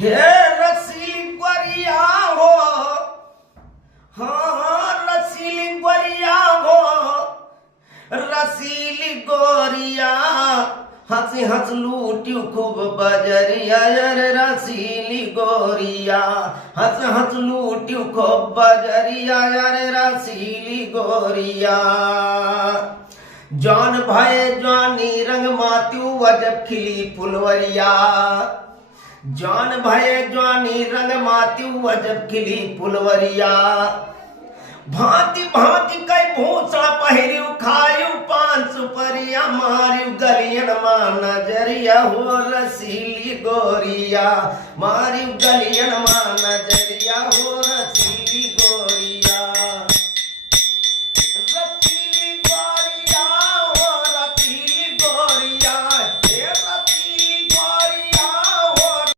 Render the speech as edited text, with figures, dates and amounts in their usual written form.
हे रसीली गोरिया हो, हाँ रसीली गोरिया हो, रसीली गोरिया हंसी हंस लूट्यू खूब बजरिया रे रसीली गोरिया हंस हंस लूट्यू खूब बजरिया रे रसीली गोरिया जौन भय जवानी रंग मात्यू अजब खिली फुलवरिया जौन भय जवानी रंग मात्यू अजब खिली फुलवरिया भांति भांति कई भूसा पहिरियो खायु पान सुपरिया मारियो गलियन मा नजरिया हो रसीली गोरिया मारियो गलियन मा नजरिया हो रसीली